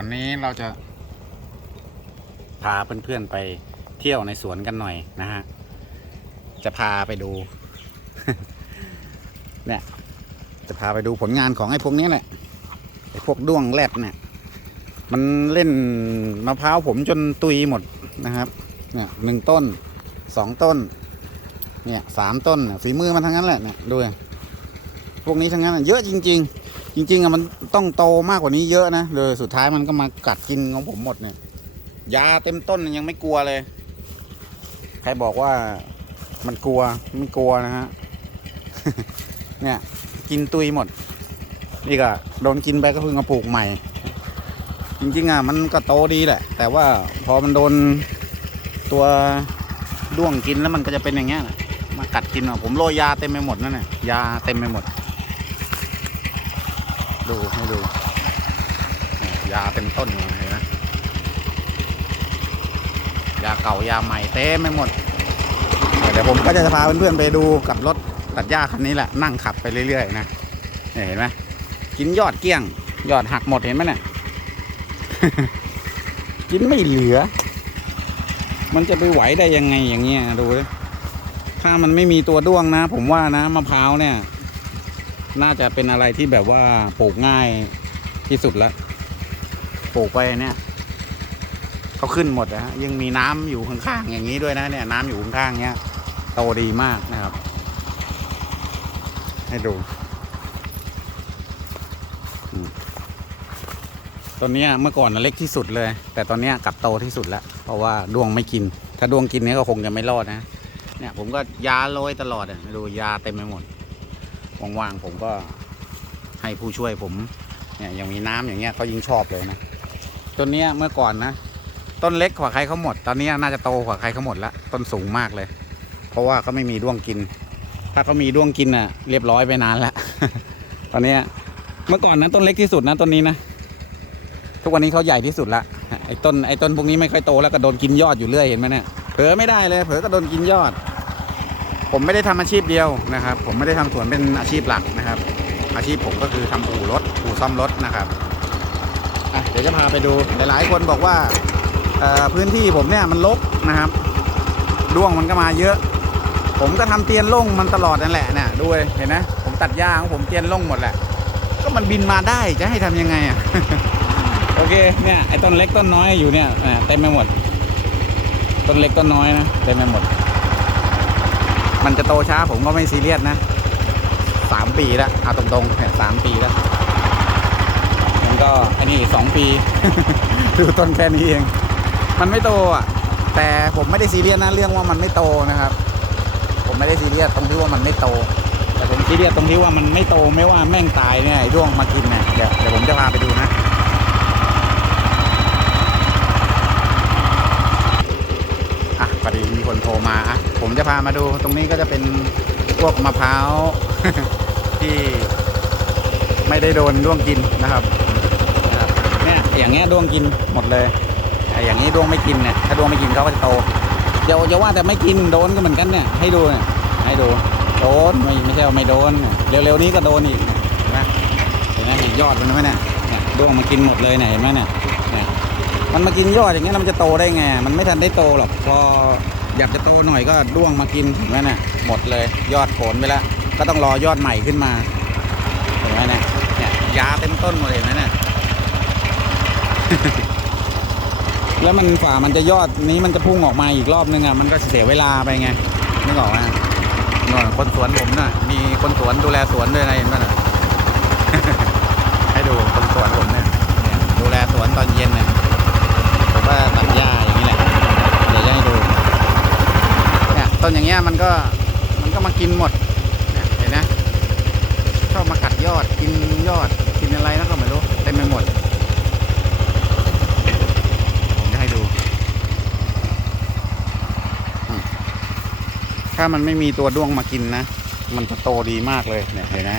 วันนี้เราจะ พาเพื่อนๆไปเที่ยวในสวนกันหน่อยนะฮะ จะพาไปดู เนี่ย จะพาไปดูผลงานของไอ้พวกนี้แหละ ไอ้พวกด้วงแรดเนี่ย มันเล่นมะพร้าวผมจนตุยหมดนะครับ เนี่ยหนึ่งต้น สองต้น เนี่ยสามต้นฝีมือมันทั้งนั้นแหละเนี่ยดูพวกนี้ทั้งนั้นเยอะจริง ๆ จริงๆอะมันต้องโตมากกว่านี้เยอะนะเลยสุดท้ายมันก็มากัดกินของผมหมดเนี่ยยาเต็มต้นยังไม่กลัวเลย ใครบอกว่ามันกลัวไม่กลัวนะฮะ เนี่ยกินตุยหมด นี่ก็โดนกินไปก็เพิ่งมาปลูกใหม่ จริงๆอะมันก็โตดีแหละ แต่ว่าพอมันโดนตัวด้วงกินแล้วมันก็จะเป็นอย่างเงี้ยมากัดกินอะผมโรยยาเต็มไปหมดนั่นแหละยาเต็มไปหมด ดูให้ดู ยาเต็มต้นเลยเห็นไหมยาเก่ายาใหม่เต็มไปหมด เดี๋ยวผมก็จะพาเพื่อนๆไปดูกับรถตัดหญ้าคันนี้แหละนั่งขับไปเรื่อยๆนะเนี่ยเห็นไหมกินยอดเกลี้ยง ยอดหักหมดเห็นไหมเนี่ยกินไม่เหลือ มันจะไปไหวได้ยังไงอย่างเงี้ยดูถ้ามันไม่มีตัวด้วงนะ ผมว่านะมะพร้าวเนี่ย น่าจะเป็นอะไรที่แบบว่าปลูกง่ายที่สุดแล้วปลูกไปเนี่ยเขาขึ้นหมดนะฮะยังมีน้ำอยู่ข้างๆอย่างนี้ด้วยนะเนี่ยน้ำอยู่ข้างๆเนี้ยโตดีมากนะครับ ให้ดูต้นนี้เมื่อก่อนเล็กที่สุดเลย แต่ตอนนี้กลับโตที่สุดแล้ว เพราะว่าดวงไม่กิน ถ้าดวงกินเนี่ยก็คงจะไม่รอดนะ เนี่ยผมก็ยาโรยตลอดอะดูยาเต็มไปหมด ว่างๆผมก็ให้ผู้ช่วยผมเนี่ยยังมีน้ำอย่างเงี้ยเขายิ่งชอบเลยนะต้นเนี้ยเมื่อก่อนนะต้นเล็กกว่าใครเขาหมด ตอนนี้น่าจะโตกว่าใครเขาหมดละต้นสูงมากเลย เพราะว่าเขาไม่มีด้วงกิน ถ้าเขามีด้วงกินอะ เรียบร้อยไปนานแล้วตอนเนี้ยเมื่อก่อนนะต้นเล็กที่สุดนะต้นนี้นะทุกวันนี้เขาใหญ่ที่สุดละไอ้ต้นไอ้ต้นพวกนี้ไม่ค่อยโตแล้วก็โดนกินยอดอยู่เรื่อยเห็นไหมเนี่ยเผลอไม่ได้เลยเผลอก็โดนกินยอด ผมไม่ได้ทำอาชีพเดียวนะครับ ผมไม่ได้ทำสวนเป็นอาชีพหลักนะครับ อาชีพผมก็คือทำอู่รถอู่ซ่อมรถนะครับเดี๋ยวจะพาไปดูหลายๆคนบอกว่าพื้นที่ผมเนี่ยมันรกนะครับด้วงมันก็มาเยอะ ผมก็ทำเตียนล่งมันตลอดนั่นแหละเนี่ยดูเลยเห็นนะผมตัดหญ้าของผมเตียนล่งหมดแหละ ก็มันบินมาได้จะให้ทำยังไงอะโอเคเนี่ยไอ้ต้นเล็กต้นน้อยอยู่เนี่ยเต็มไปหมด ต้นเล็กต้นน้อยนะเต็มไปหมด มันจะโตช้าผมก็ไม่ซีเรียสนะสามปีแล้วเอาตรงๆเนี่ยสามปีแล้วมันก็อันนี้สองปีดูต้นแค่นี้เอง มันไม่โตอะ แต่ผมไม่ได้ซีเรียสนะเรื่องว่ามันไม่โตนะครับ ผมไม่ได้ซีเรียสตรงที่ว่ามันไม่โต แต่ผมซีเรียสตรงที่ว่ามันไม่โตไม่ว่าแม่งตายเนี่ยไอ้ด้วงมากินเนี่ยเดี๋ยวเดี๋ยวผมจะพาไปดูนะ อะพอดีมีคนโทรมาอะผมจะพามาดูตรงนี้ก็จะเป็นพวกมะพร้าวที่ไม่ได้โดนด้วงกินนะครับเนี่ยอย่างเงี้ยด้วงกินหมดเลยแต่อย่างนี้ด้วงไม่กินเนี่ยถ้าด้วงไม่กินเขาก็จะโตเดี๋ยวจะว่าแต่ไม่กินโดนก็เหมือนกันเนี่ยให้ดูเนี่ยให้ดูโดนไม่ไม่ใช่ว่าไม่โดนเร็วๆนี้ก็โดนอีกเห็นไหมเห็นไหมเนี่ยยอดมันไหมเนี่ยด้วงมากินหมดเลยเนี่ยเห็นไหมเนี่ย มันมากินยอดอย่างเงี้ยแล้วมันจะโตได้ไง มันไม่ทันได้โตหรอก พออยากจะโตหน่อยก็ด้วงมากินเห็นไหมน่ะหมดเลยยอดโขนไปแล้ว ก็ต้องรอยอดใหม่ขึ้นมาเห็นไหมเนี่ยเนี่ยยาเต็มต้นหมดเลยนไหมเนี่ยแล้วมันฝ่ามันจะยอดนี้มันจะพุ่งออกมาอีกรอบนึงอะมันก็เสียเวลาไปไงนึกออกไหมนนคนสวนผมน่ะ มีคนสวนดูแลสวนด้วยนะเห็นไหมน่ะ ให้ดูคนสวนผมเนี่ยเนี่ยดูแลสวนตอนเย็นเนี่ย ผมก็ตัดหญ้าอย่างนี้แหละ เดี๋ยวจะให้ดู เนี่ยต้นอย่างเงี้ยมันก็มันก็มากินหมด เนี่ยเห็นนะชอบมากัดยอดกินยอดกินอะไรนะก็ไม่รู้เต็มไปหมด ผมจะให้ดูอืม ถ้ามันไม่มีตัวด้วงมากินนะ มันจะโตดีมากเลยเนี่ยเห็นไหม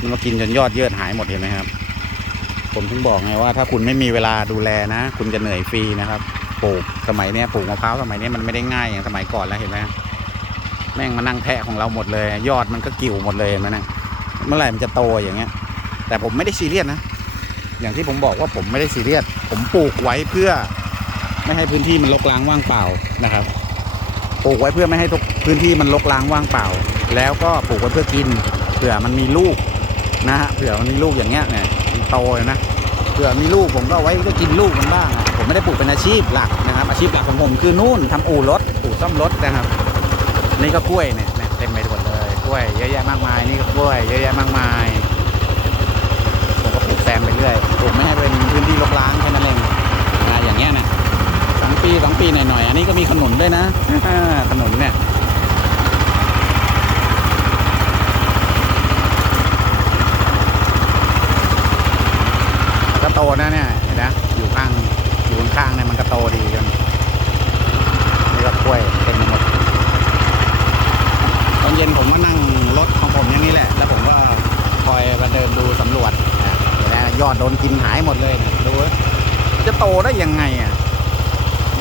มันมากินจนยอดเยือดหายหมดเห็นไหมครับ ผมถึงบอกไงว่า ถ้าคุณไม่มีเวลาดูแลนะ คุณจะเหนื่อยฟรีนะครับปลูกสมัยเนี้ยปลูกมะพร้าวสมัยเนี้ยมันไม่ได้ง่ายอย่างสมัยก่อนแล้วเห็นไหมแม่งมานั่งแทะของเราหมดเลย ยอดมันก็กิ่วหมดเลยเห็นไหมนะเมื่อไหร่มันจะโตอย่างเงี้ย แต่ผมไม่ได้ซีเรียสนะอย่างที่ผมบอกว่าผมไม่ได้ซีเรียสผมปลูกไว้เพื่อ ไม่ให้พื้นที่มันรกร้างว่างเปล่านะครับ ปลูกไว้เพื่อไม่ให้ทุกพื้นที่มันรกร้างว่างเปล่า แล้วก็ปลูกไว้เพื่อกินเผื่อมันมีลูกนะฮะเผื่อมันมีลูกอย่างเงี้ยเนี่ยมันโตยนะเผื่อมีลูกผมก็ไว้ก็กินลูกมันบ้างผมไม่ได้ปลูกเป็นอาชีพหลักนะครับ อาชีพหลักของผมคือนู่นทำอู่รถอู่ซ่อมรถนะครับนี่ก็กล้วยเนี่ยเนี่ยเต็มไปหมดเลยกล้วยเยอะแยะมากมายนี่ก็กล้วยเยอะแยะมากมายผมก็ปลูกแซมไปเรื่อยปลูกไม่ให้ ปีสองปีหน่อยๆ อันนี้ก็มีขนุนด้วยนะขนุนเนี่ยก็โตนะเนี่ยเห็นนะอยู่ข้างอยู่ข้างๆเนี่ยมันก็โตดีกันนี่ก็กล้วยเต็มไปหมดตอนเย็นผมก็นั่งรถของผมอย่างนี้แหละ แล้วผมก็คอยมาเดินดูสำรวจอะเห็นไหมยอดโดนกินหายหมดเลยเนี่ยดูว่าจะโตได้ยังไงอะ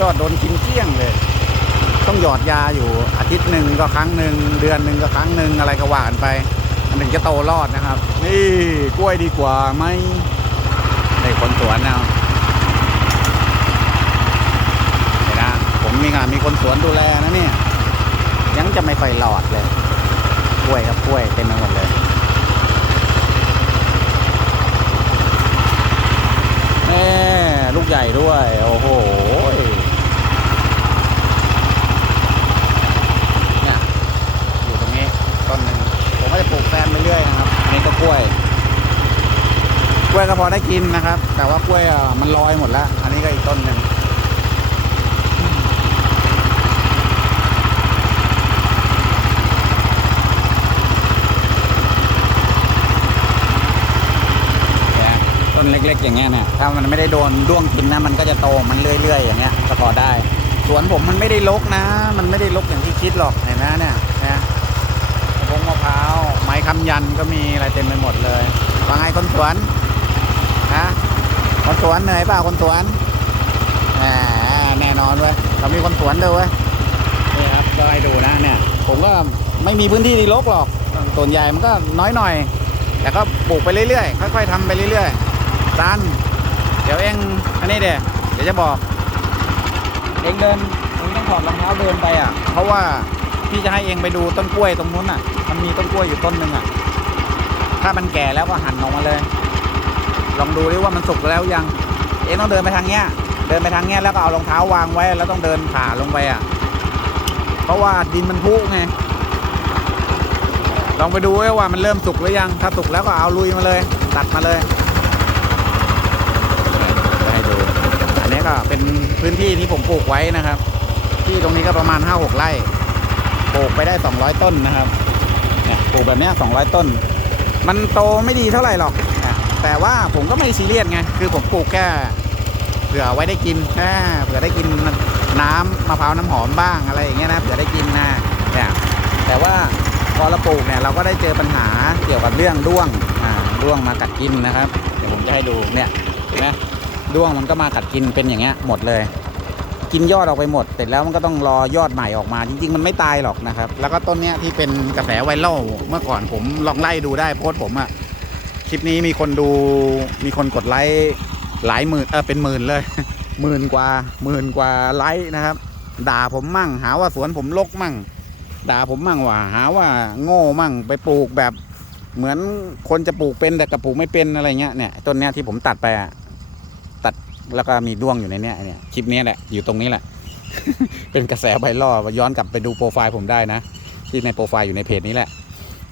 ยอดโดนกินเกลี้ยงเลย ต้องหยอดยาอยู่อาทิตย์หนึ่งก็ครั้งหนึ่งเดือนหนึ่งก็ครั้งหนึ่งอะไรก็ว่ากันไป มันถึงจะโตรอดนะครับ นี่กล้วยดีกว่าไหมในคนสวนเอาเห็นนะผมมีงานมีคนสวนดูแลนะเนี่ยยังจะไม่ค่อยหลอดเลยกล้วยครับกล้วยเต็มไปหมดเลยแม่ลูกใหญ่ด้วย โอ้โห เนี่ย อยู่ตรงนี้ต้นหนึ่งผมก็ จะปลูกแซมไปเรื่อยนะครับอันนี่ก็กล้วย กล้วยก็พอได้กินนะครับ แต่ว่ากล้วยมันลอยหมดแล้ว อันนี้ก็อีกต้นหนึ่งเนี่ยต้นเล็ก ๆ อย่างเงี้ยเนี่ยถ้ามันไม่ได้โดนด้วงกินนะ มันก็จะโตมันเรื่อย ๆ อย่างเงี้ยก็พอได้สวนผมมันไม่ได้รกนะ มันไม่ได้รกอย่างที่คิดหรอกเห็นไหมเนี่ยนะมะพร้าว มะพร้าวไม้คำยันก็มีอะไรเต็มไปหมดเลยว่าไงคนสวนฮะคนสวนเหนื่อยเปล่าคนสวนแหมแน่นอนเว้ยเรามีคนสวนด้วยเว้ยนี่ครับก็ให้ดูนะเนี่ย ผมก็ไม่มีพื้นที่ที่รกหรอกส่วนใหญ่มันก็น้อยหน่อย แต่ก็ปลูกไปเรื่อยๆค่อยๆทำไปเรื่อยๆซันเดี๋ยวเองอันนี้เดี๋ยวเดี๋ยวจะบอก เองเดินเองต้องถอดรองเท้าเดินไปอะ เพราะว่าพี่จะให้เองไปดูต้นกล้วยตรงนู้นอะ มันมีต้นกล้วยอยู่ต้นหนึ่งอะ ถ้ามันแก่แล้วก็หั่นออกมาเลย ลองดูดิว่ามันสุกแล้วยัง เอ็งต้องเดินไปทางเนี้ย เดินไปทางเนี้ยแล้วก็เอารองเท้าวางไว้แล้วต้องเดินผ่าลงไปอะ เพราะว่าดินมันพุไง ลองไปดูว่ามันเริ่มสุกหรือยัง ถ้าสุกแล้วก็เอาลุยมาเลย ตัดมาเลยจะให้ดู อันนี้ก็เป็นพื้นที่ที่ผมปลูกไว้นะครับ ที่ตรงนี้ก็ประมาณ5-6ไร่ปลูกไปได้ 200 ต้นนะครับ ปลูกแบบนี้ย200ต้น มันโตไม่ดีเท่าไหร่หรอก แต่ว่าผมก็ไม่ซีเรียสไง คือผมปลูกแค่เผื่อไว้ได้กินแค่เผื่อได้กินน้ำมะพร้าวน้ำหอมบ้างอะไรอย่างเงี้ยนะ เผื่อได้กินนะเนี่ยแต่ว่าพอเราปลูกเนี่ยเราก็ได้เจอปัญหาเกี่ยวกับเรื่องด้วงอ่าด้วงมากัดกินนะครับ เดี๋ยวผมจะให้ดูเนี่ยเห็นไหมด้วงมันก็มากัดกินเป็นอย่างเงี้ยหมดเลย กินยอดออกไปหมดเสร็จแล้วมันก็ต้องรอยอดใหม่ออกมาจริง ๆ มันไม่ตายหรอกนะครับ แล้วก็ต้นเนี้ยที่เป็นกระแสไวรัลเมื่อก่อนผมลองไล่ดูได้โพสผมอะคลิปนี้มีคนดูมีคนกดไลค์หลายหมื่นเออเป็นหมื่นเลยหมื่นกว่าหมื่นกว่าไลค์นะครับ ด่าผมมั่ง หาว่าสวนผมลกมั่ง ด่าผมมั่งว่า หาว่าโง่มั่งไปปลูกแบบ เหมือนคนจะปลูกเป็นแต่กระปลูกไม่เป็นอะไรเงี้ยเนี่ยต้นเนี้ยที่ผมตัดไปอะ แล้วก็มีด้วงอยู่ในเนี้ยเนี่ยคลิปนี้แหละอยู่ตรงนี้แหละ เป็นกระแสไวรัลย้อนกลับไปดูโปรไฟล์ผมได้นะ ที่ในโปรไฟล์อยู่ในเพจนี้แหละ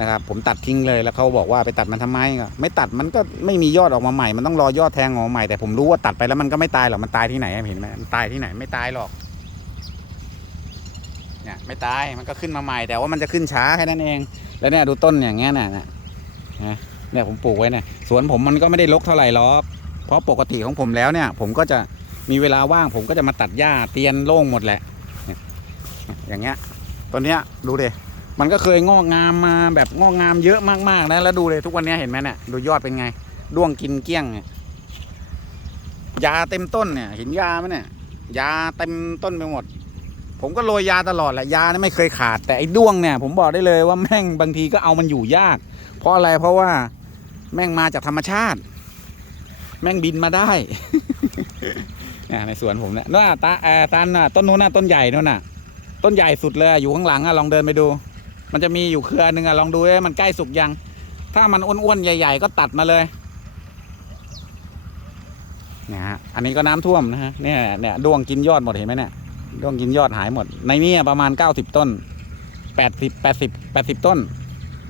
นะครับผมตัดทิ้งเลยแล้วเขาบอกว่าไปตัดมันทำไมไม่ตัดมันก็ไม่มียอดออกมาใหม่ มันต้องรอยอดแทงออกมาใหม่แต่ผมรู้ว่าตัดไปแล้วมันก็ไม่ตายหรอกมันตายที่ไหนเห็นไหมมันตายที่ไหนไม่ตายหรอกเนี่ยไม่ตายมันก็ขึ้นมาใหม่ แต่ว่ามันจะขึ้นช้าแค่นั้นเอง แล้วเนี่ยดูต้นอย่างเงี้ยน่ะนะเนี่ยผมปลูกไว้เนี่ยสวนผมมันก็ไม่ได้รกเท่าไหร่หรอก เพราะปกติของผมแล้วเนี่ย ผมก็จะมีเวลาว่างผมก็จะมาตัดหญ้าเตียนโล่งหมดแหละ อย่างเงี้ยต้นเนี้ยดูเดิมันก็เคยงอกงามมาแบบงอกงามเยอะมากๆนะแล้วดูเลยทุกวันนี้เห็นไหมเนี่ยดูยอดเป็นไงด้วงกินเกลี้ยงเนี่ยยาเต็มต้นเนี่ยเห็นยาไหมเนี่ยยาเต็มต้นไปหมด ผมก็โรยยาตลอดแหละยานี่ไม่เคยขาด แต่ไอ้ด้วงเนี่ยผมบอกได้เลยว่าแม่งบางทีก็เอามันอยู่ยาก เพราะอะไรเพราะว่าแม่งมาจากธรรมชาติ แม่งบินมาได้เนี่ยในสวนผมเนี่ยน่าตาแออตันน่ะต้นนู้นน่ะต้นใหญ่นู่นน่ะ ต้นใหญ่สุดเลยอยู่ข้างหลังอะลองเดินไปดู มันจะมีอยู่เครือหนึ่งอะลองดูว่ามันใกล้สุกยัง ถ้ามันอ้วนๆใหญ่ ๆ ก็ตัดมาเลยเนี่ยฮะอันนี้ก็น้ำท่วมนะฮะเนี่ยเนี่ยดวงกินยอดหมดเห็นไหมเนี่ยดวงกินยอดหายหมด ในนี้ประมาณ90ต้น80 80 80ต้น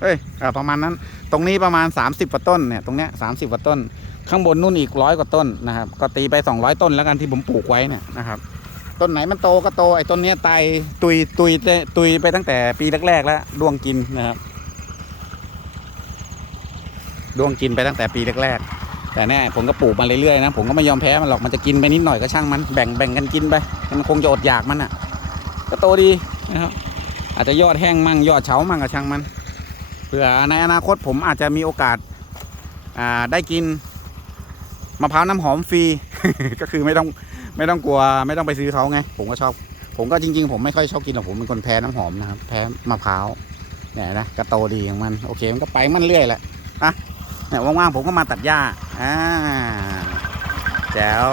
เอ้ยอประมาณนั้น ตรงนี้ประมาณ30กว่าต้นเนี่ยตรงเนี้ย30กว่าต้น ข้างบนนู่นอีกร้อยกว่าต้นนะครับ ก็ตีไป 200 ต้นแล้วกันที่ผมปลูกไว้เนี่ยนะครับ ต้นไหนมันโตก็โตไอ้ต้นเนี้ยตายตุยตุยตุยไปตั้งแต่ปีแรกๆแล้วดวงกินนะครับดวงกินไปตั้งแต่ปีแรกๆแต่เนี่ยผมก็ปลูกมาเรื่อยๆนะผมก็ไม่ยอมแพ้มันหรอกมันจะกินไปนิดหน่อยก็ช่างมันแบ่งแบ่งกันกินไปมันคงจะอดอยากมันอะ ก็โตดีนะครับ อาจจะยอดแห้งมั่งยอดเฉามั่งก็ช่างมันเผื่อในอนาคตผมอาจจะมีโอกาสอ่าได้กิน มะพร้าวน้ำหอมฟรี ก็คือไม่ต้องไม่ต้องกลัว ไม่ต้องไปซื้อเขาไง ผมก็ชอบ ผมก็จริง ๆ ผมไม่ค่อยชอบกินหรอกผมเป็นคนแพ้น้ำหอมนะครับแพ้มะพร้าวเนี่ยนะกระโตดีของมันโอเคมันก็ไปมันเรื่อยแหละนะเนี่ยว่างๆผมก็มาตัดหญ้าอ่าแจ๋ว